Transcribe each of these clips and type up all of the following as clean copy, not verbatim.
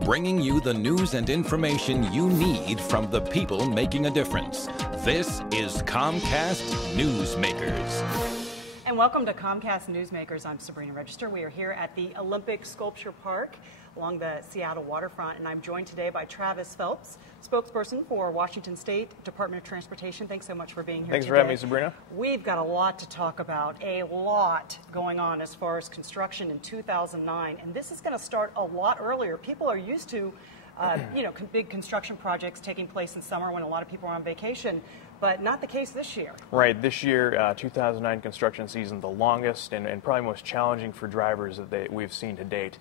bringing you the news and information you need from the people making a difference. This is Comcast Newsmakers. And welcome to Comcast Newsmakers. I'm Sabrina Register. We are here at the Olympic Sculpture Park along the Seattle waterfront, and I'm joined today by Travis Phelps, spokesperson for Washington State Department of Transportation. Thanks so much for being here Thanks today. for having me, Sabrina. We've got a lot to talk about, a lot going on as far as construction in 2009, and this is going to start a lot earlier. People are used to big construction projects taking place in summer when a lot of people are on vacation, but not the case this year. Right, this year, 2009 construction season, the longest and probably most challenging for drivers that we've seen to date.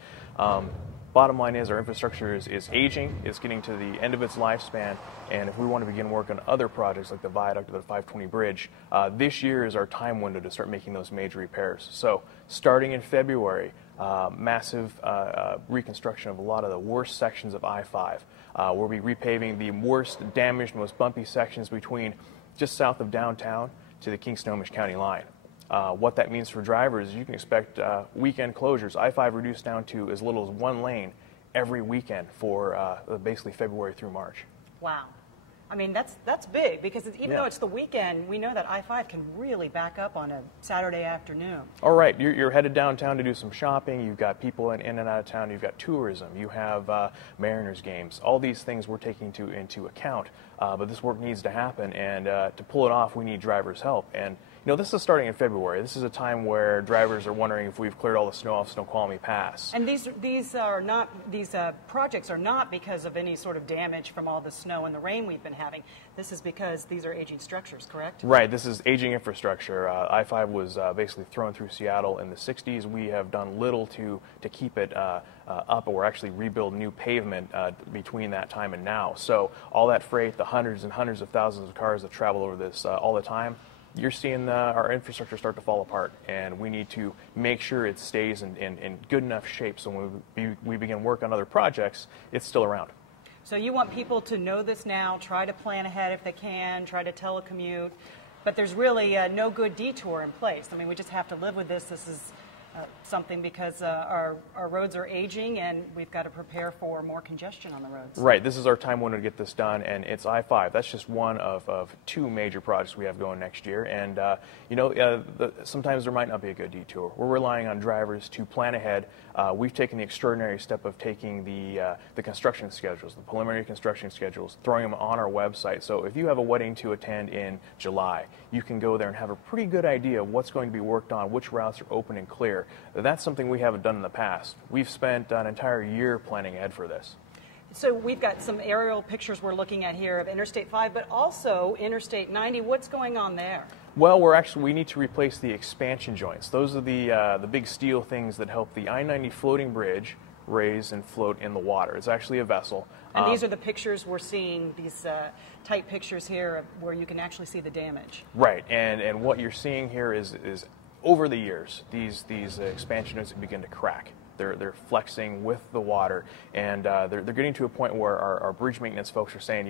Bottom line is our infrastructure is aging, it's getting to the end of its lifespan, and if we want to begin work on other projects like the viaduct of the 520 bridge, this year is our time window to start making those major repairs. So starting in February, massive reconstruction of a lot of the worst sections of I-5. We'll be repaving the worst damaged, most bumpy sections between just south of downtown to the King-Snohomish County line. What that means for drivers is you can expect weekend closures. I-5 reduced down to as little as one lane every weekend for basically February through March. Wow. I mean, that's big, because even though it's the weekend, we know that I-5 can really back up on a Saturday afternoon. All right, you're headed downtown to do some shopping. You've got people in and out of town. You've got tourism. You have Mariners games. All these things we're taking into account. But this work needs to happen, and to pull it off, we need drivers' help. And this is starting in February. This is a time where drivers are wondering if we've cleared all the snow off Snoqualmie Pass. And these projects are not because of any sort of damage from all the snow and the rain we've been having. This is because these are aging structures, correct? Right. This is aging infrastructure. I-5 was basically thrown through Seattle in the 60s. We have done little to keep it up, or actually rebuild new pavement between that time and now. So all that freight, the hundreds and hundreds of thousands of cars that travel over this all the time, you're seeing our infrastructure start to fall apart, and we need to make sure it stays in good enough shape so when we begin work on other projects, it's still around. So you want people to know this now, try to plan ahead if they can, try to telecommute, but there's really no good detour in place. I mean, we just have to live with this. This is something because our roads are aging, and we've got to prepare for more congestion on the roads. Right. This is our time window to get this done, and it's I-5. That's just one of two major projects we have going next year. And sometimes there might not be a good detour. We're relying on drivers to plan ahead. We've taken the extraordinary step of taking the construction schedules, the preliminary construction schedules, throwing them on our website. So if you have a wedding to attend in July, you can go there and have a pretty good idea of what's going to be worked on, which routes are open and clear. That's something we haven't done in the past. We've spent an entire year planning ahead for this. So we've got some aerial pictures we're looking at here of Interstate 5, but also Interstate 90. What's going on there? Well, we need to replace the expansion joints. Those are the big steel things that help the I-90 floating bridge raise and float in the water. It's actually a vessel. And these are the pictures we're seeing, these tight pictures here where you can actually see the damage. Right, and what you're seeing here is over the years, these expansion joints begin to crack. They're flexing with the water, and they're getting to a point where our bridge maintenance folks are saying,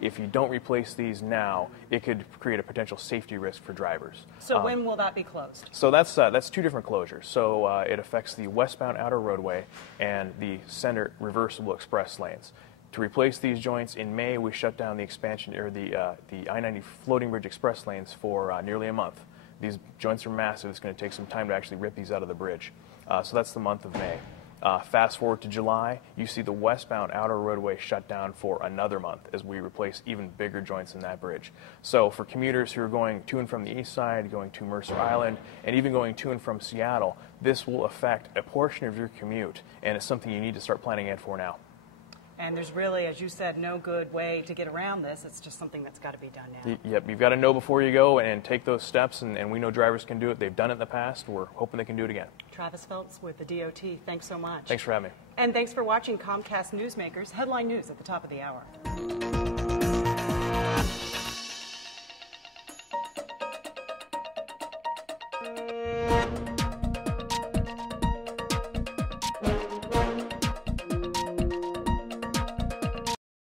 if you don't replace these now, it could create a potential safety risk for drivers. So when will that be closed? So that's two different closures. So it affects the westbound outer roadway and the center reversible express lanes. To replace these joints in May, we shut down the expansion or the I-90 floating bridge express lanes for nearly a month. These joints are massive. It's going to take some time to actually rip these out of the bridge. So that's the month of May. Fast forward to July, you see the westbound outer roadway shut down for another month as we replace even bigger joints in that bridge. So for commuters who are going to and from the east side, going to Mercer Island, and even going to and from Seattle, this will affect a portion of your commute, and it's something you need to start planning ahead for now. And there's really, as you said, no good way to get around this. It's just something that's got to be done now. Yep, you've got to know before you go and take those steps, and we know drivers can do it. They've done it in the past. We're hoping they can do it again. Travis Phelps with the DOT, thanks so much. Thanks for having me. And thanks for watching Comcast Newsmakers, headline news at the top of the hour.